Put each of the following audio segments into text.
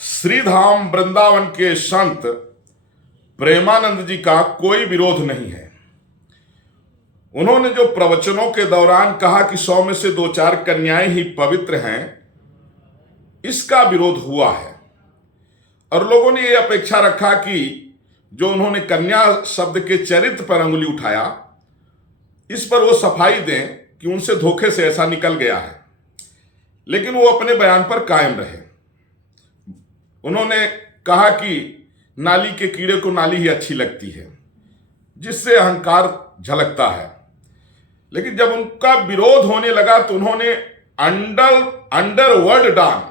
श्रीधाम वृंदावन के संत प्रेमानंद जी का कोई विरोध नहीं है। उन्होंने जो प्रवचनों के दौरान कहा कि 100 में से 2-4 कन्याएं ही पवित्र हैं, इसका विरोध हुआ है और लोगों ने यह अपेक्षा रखा कि जो उन्होंने कन्या शब्द के चरित्र पर अंगुली उठाया, इस पर वो सफाई दें कि उनसे धोखे से ऐसा निकल गया है, लेकिन वो अपने बयान पर कायम रहे। उन्होंने कहा कि नाली के कीड़े को नाली ही अच्छी लगती है, जिससे अहंकार झलकता है। लेकिन जब उनका विरोध होने लगा तो उन्होंने अंडरवर्ल्ड डॉन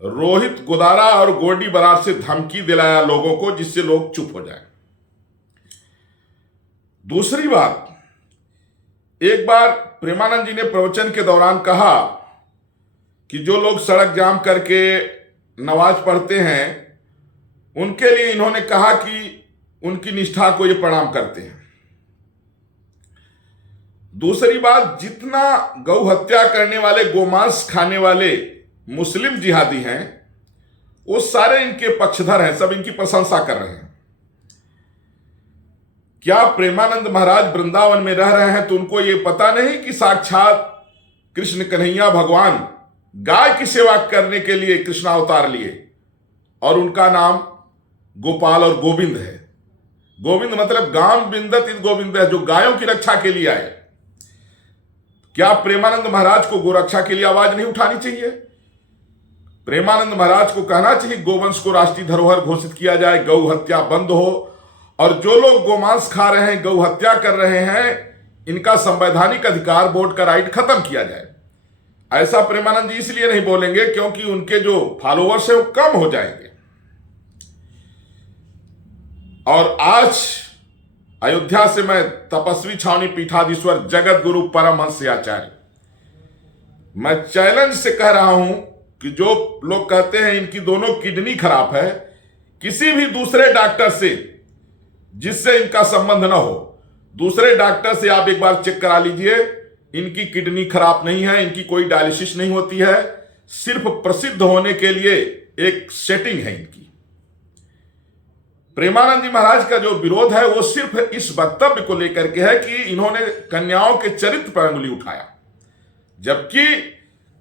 रोहित गोदारा और गोडी बरार से धमकी दिलाया लोगों को, जिससे लोग चुप हो जाए। दूसरी बात, एक बार प्रेमानंद जी ने प्रवचन के दौरान कहा कि जो लोग सड़क जाम करके नमाज पढ़ते हैं, उनके लिए इन्होंने कहा कि उनकी निष्ठा को ये प्रणाम करते हैं। दूसरी बात, जितना गौ हत्या करने वाले, गोमांस खाने वाले मुस्लिम जिहादी हैं, वो सारे इनके पक्षधर हैं, सब इनकी प्रशंसा कर रहे हैं। क्या प्रेमानंद महाराज वृंदावन में रह रहे हैं तो उनको ये पता नहीं कि साक्षात कृष्ण कन्हैया भगवान गाय की सेवा करने के लिए कृष्णावतार लिए और उनका नाम गोपाल और गोविंद है। गोविंद मतलब गाम बिंदत इत गोविंद है, जो गायों की रक्षा के लिए आए। क्या प्रेमानंद महाराज को गोरक्षा के लिए आवाज नहीं उठानी चाहिए? प्रेमानंद महाराज को कहना चाहिए गोवंश को राष्ट्रीय धरोहर घोषित किया जाए, गौ हत्या बंद हो, और जो लोग गोमांस खा रहे हैं, गौ हत्या कर रहे हैं, इनका संवैधानिक अधिकार, वोट का राइट खत्म किया जाए। ऐसा प्रेमानंद जी इसलिए नहीं बोलेंगे क्योंकि उनके जो फॉलोअर्स हैं वो कम हो जाएंगे। और आज अयोध्या से मैं तपस्वी छावनी पीठाधीश्वर जगत गुरु परमहंस आचार्य, मैं चैलेंज से कह रहा हूं कि जो लोग कहते हैं इनकी दोनों किडनी खराब है, किसी भी दूसरे डॉक्टर से जिससे इनका संबंध ना हो, दूसरे डॉक्टर से आप एक बार चेक करा लीजिए, इनकी किडनी खराब नहीं है, इनकी कोई डायलिसिस नहीं होती है, सिर्फ प्रसिद्ध होने के लिए एक सेटिंग है इनकी। प्रेमानंद जी महाराज का जो विरोध है वो सिर्फ इस वक्तव्य को लेकर के है कि इन्होंने कन्याओं के चरित्र पर अंगुली उठाया, जबकि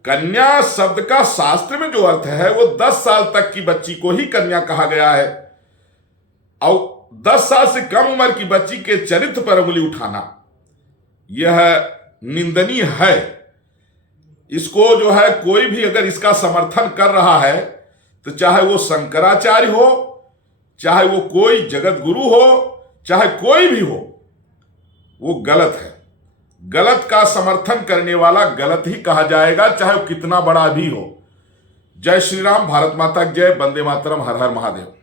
कन्या शब्द का शास्त्र में जो अर्थ है वो 10 साल तक की बच्ची को ही कन्या कहा गया है। और 10 साल से कम उम्र की बच्ची के चरित्र पर अंगुली उठाना यह निंदनीय है। इसको जो है कोई भी अगर इसका समर्थन कर रहा है तो चाहे वो शंकराचार्य हो, चाहे वो कोई जगत गुरु हो, चाहे कोई भी हो, वो गलत है। गलत का समर्थन करने वाला गलत ही कहा जाएगा, चाहे वो कितना बड़ा भी हो। जय श्री राम, भारत माता की जय, वंदे मातरम, हर हर महादेव।